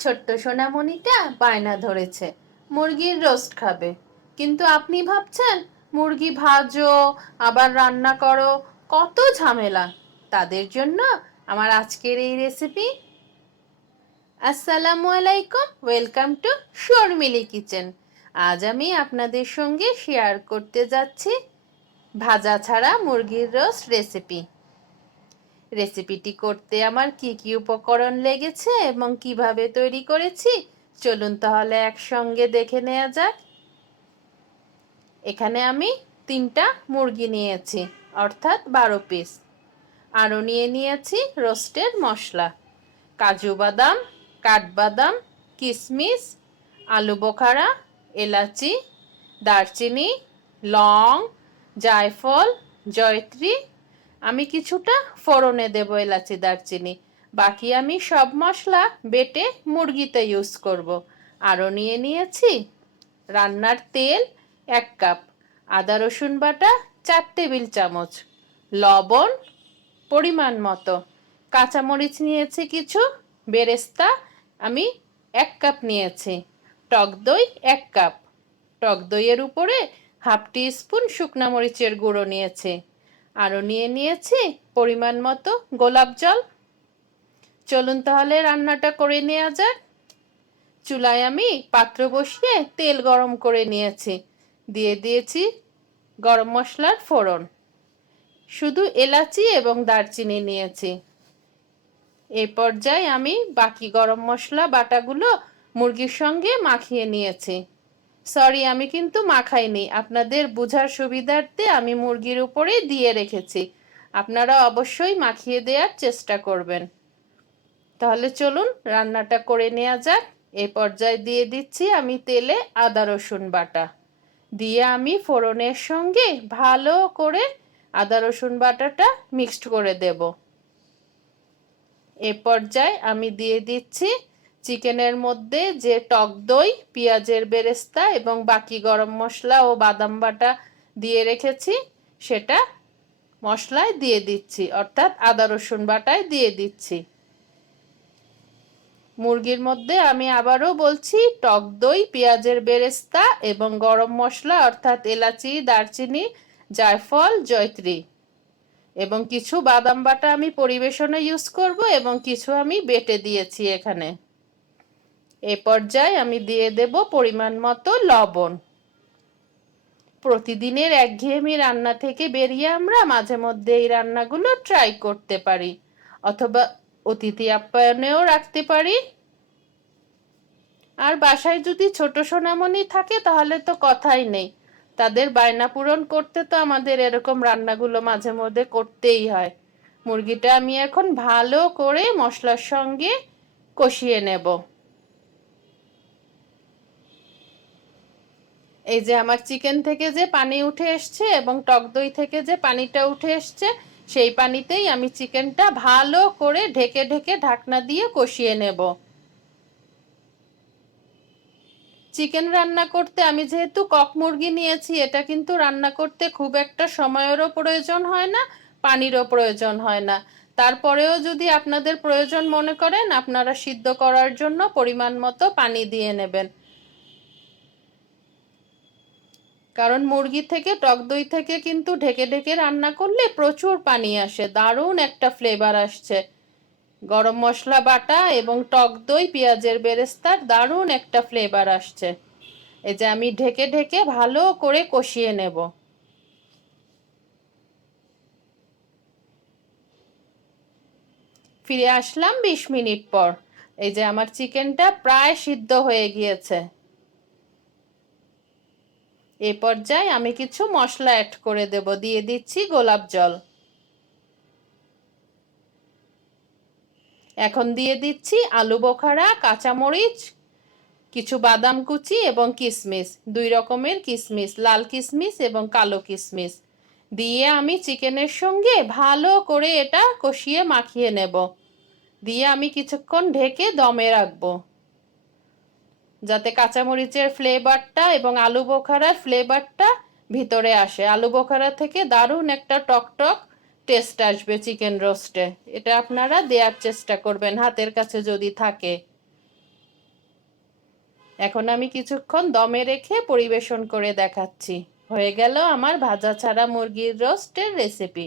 ছোট্ট সোনামণিটা বায়না ধরেছে মুরগির রোস্ট খাবে, কিন্তু আপনি ভাবছেন মুরগি ভাজো আবার রান্না করো, কত ঝামেলা। তাদের জন্য আমার আজকের এই রেসিপি। আসসালামু আলাইকুম, ওয়েলকাম টু শর্মিলি কিচেন। আজ আমি আপনাদের সঙ্গে শেয়ার করতে যাচ্ছি ভাজা ছাড়া মুরগির রোস্ট রেসিপি। রেসিপিটি করতে আমার কি কি উপকরণ লেগেছে এবং কিভাবে তৈরি করেছি চলুন তাহলে একসঙ্গে দেখে নেওয়া যাক। এখানে আমি 3টা মুরগি নিয়েছি, অর্থাৎ 12 পিস। আরও নিয়েছি রোস্টের মশলা, কাজু বাদাম, কাঠবাদাম, কিশমিশ, আলু বোখারা, এলাচি, দারচিনি, লং, জায়ফল, জয়ত্রী। আমি কিছুটা ফোড়নে দেব এলাচি দারচিনি, বাকি আমি সব মশলা বেটে মুরগিতে ইউজ করব। আরও নিয়েছি রান্নার তেল 1 কাপ, আদা রসুন বাটা 4 টেবিল চামচ, লবণ পরিমাণ মতো, কাঁচামরিচ নিয়েছি কিছু, বেরেস্তা আমি 1 কাপ নিয়েছি, টক দই 1 কাপ, টক দইয়ের উপরে হাফ টি স্পুন শুকনা মরিচের গুঁড়ো নিয়েছি। আরও নিয়েছি পরিমাণ মতো গোলাপ জল। চলুন তাহলে রান্নাটা করে নেওয়া যাক। চুলায় আমি পাত্র বসিয়ে তেল গরম করে নিয়েছি, দিয়েছি গরম মশলার ফোড়ন, শুধু এলাচি এবং দারচিনি নিয়েছি। এই পর্যায়ে আমি বাকি গরম মশলা বাটাগুলো মুরগির সঙ্গে মাখিয়ে নিয়েছি। সরি, আমি কিন্তু মাখাইনি, আপনাদের বোঝার সুবিধার্থে আমি মুরগির উপরে দিয়ে রেখেছি। আপনারা অবশ্যই মাখিয়ে দেওয়ার চেষ্টা করবেন। তাহলে চলুন রান্নাটা করে নেওয়া যাক। এই পর্যায়ে দিয়ে দিচ্ছি আমি তেলে আদা রসুন বাটা, দিয়ে আমি ফোড়নের সঙ্গে ভালো করে আদা রসুন বাটাটা মিক্সড করে দেব। এ পর্যায়ে আমি দিয়ে দিচ্ছি চিকেনের মধ্যে যে টক দই, পেঁয়াজের বেরেস্তা এবং বাকি গরম মশলা ও বাদাম বাটা দিয়ে রেখেছি, সেটা মশলায় দিয়ে দিচ্ছি, অর্থাৎ আদা রসুন বাটায় দিয়ে দিচ্ছি। মুরগির মধ্যে আমি আবারও বলছি টক দই, পেঁয়াজের বেরেস্তা এবং গরম মশলা অর্থাৎ এলাচি, দারচিনি, জায়ফল, জয়ত্রী এবং কিছু বাদাম বাটা আমি পরিবেশনে ইউজ করব এবং কিছু আমি বেটে দিয়েছি এখানে। এ পর্যায়ে আমি দিয়ে দেব পরিমাণ মতো লবণ। প্রতিদিনের একঘেয়েমি রান্না থেকে বেরিয়ে আমরা মাঝে মধ্যে এই রান্নাগুলো ট্রাই করতে পারি, অথবা অতিথি আপ্যায়নেও রাখতে পারি। আর বাসায় যদি ছোট সোনামণি থাকে তাহলে তো কথাই নেই, তাদের বায়না পূরণ করতে তো আমাদের এরকম রান্নাগুলো মাঝে মধ্যে করতেই হয়। মুরগিটা আমি এখন ভালো করে মশলার সঙ্গে কষিয়ে নেব। এই যে আমার চিকেন থেকে যে পানি উঠে এসছে এবং টক দই থেকে যে পানিটা উঠে এসছে, সেই পানিতেই আমি চিকেনটা ভালো করে ঢেকে ঢাকনা দিয়ে কষিয়ে নেব। চিকেন রান্না করতে আমি যেহেতু কক মুরগি নিয়েছি, এটা কিন্তু রান্না করতে খুব একটা সময়েরও প্রয়োজন হয় না, পানিরও প্রয়োজন হয় না। তারপরেও যদি আপনাদের প্রয়োজন মনে করেন, আপনারা সিদ্ধ করার জন্য পরিমাণ মতো পানি দিয়ে নেবেন। কারণ মুরগি থেকে টক দই থেকে কিন্তু ঢেকে রান্না করলে প্রচুর পানি আসে, দারুণ একটা ফ্লেভার আসছে। গরম মশলা বাটা এবং টক দই, পেঁয়াজের বেরেস্তার দারুণ একটা ফ্লেভার আসছে। এই যে আমি ঢেকে ভালো করে কষিয়ে নেব। ফিরে আসলাম 20 মিনিট পর। এই যে আমার চিকেনটা প্রায় সিদ্ধ হয়ে গিয়েছে। এই পর্যায়ে আমি কিছু মশলা অ্যাড করে দেব, দিয়ে দিচ্ছি গোলাপ জল। এখন দিয়ে দিচ্ছি আলু বোখারা, কাঁচামরিচ, কিছু বাদাম কুচি এবং কিশমিশ, 2 রকমের কিশমিশ, লাল কিশমিশ এবং কালো কিশমিশ দিয়ে আমি চিকেনের সঙ্গে ভালো করে এটা কষিয়ে মাখিয়ে নেব। দিয়ে আমি কিছুক্ষণ ঢেকে দমে রাখবো, যাতে কাঁচামরিচের ফ্লেভারটা এবং আলু বোখারার ফ্লেভারটা ভিতরে আসে। আলু বোখারা থেকে দারুণ একটা টক টেস্ট আসবে চিকেন রোস্টে। এটা আপনারা দেওয়ার চেষ্টা করবেন হাতের কাছে যদি থাকে। এখন আমি কিছুক্ষণ দমে রেখে পরিবেশন করে দেখাচ্ছি। হয়ে গেল আমার ভাজা ছাড়া মুরগির রোস্টের রেসিপি।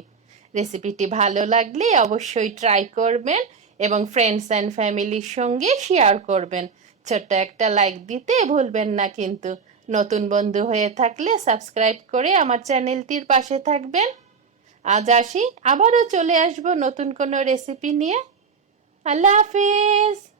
রেসিপিটি ভালো লাগলে অবশ্যই ট্রাই করবেন এবং ফ্রেন্ডস অ্যান্ড ফ্যামিলির সঙ্গে শেয়ার করবেন। ছোট্ট একটা লাইক দিতে ভুলবেন না কিন্তু। নতুন বন্ধু হয়ে থাকলে সাবস্ক্রাইব করে আমার চ্যানেলটির পাশে থাকবেন। আজ আসি, আবারও চলে আসবো নতুন কোনো রেসিপি নিয়ে। আল্লাহ হাফিজ।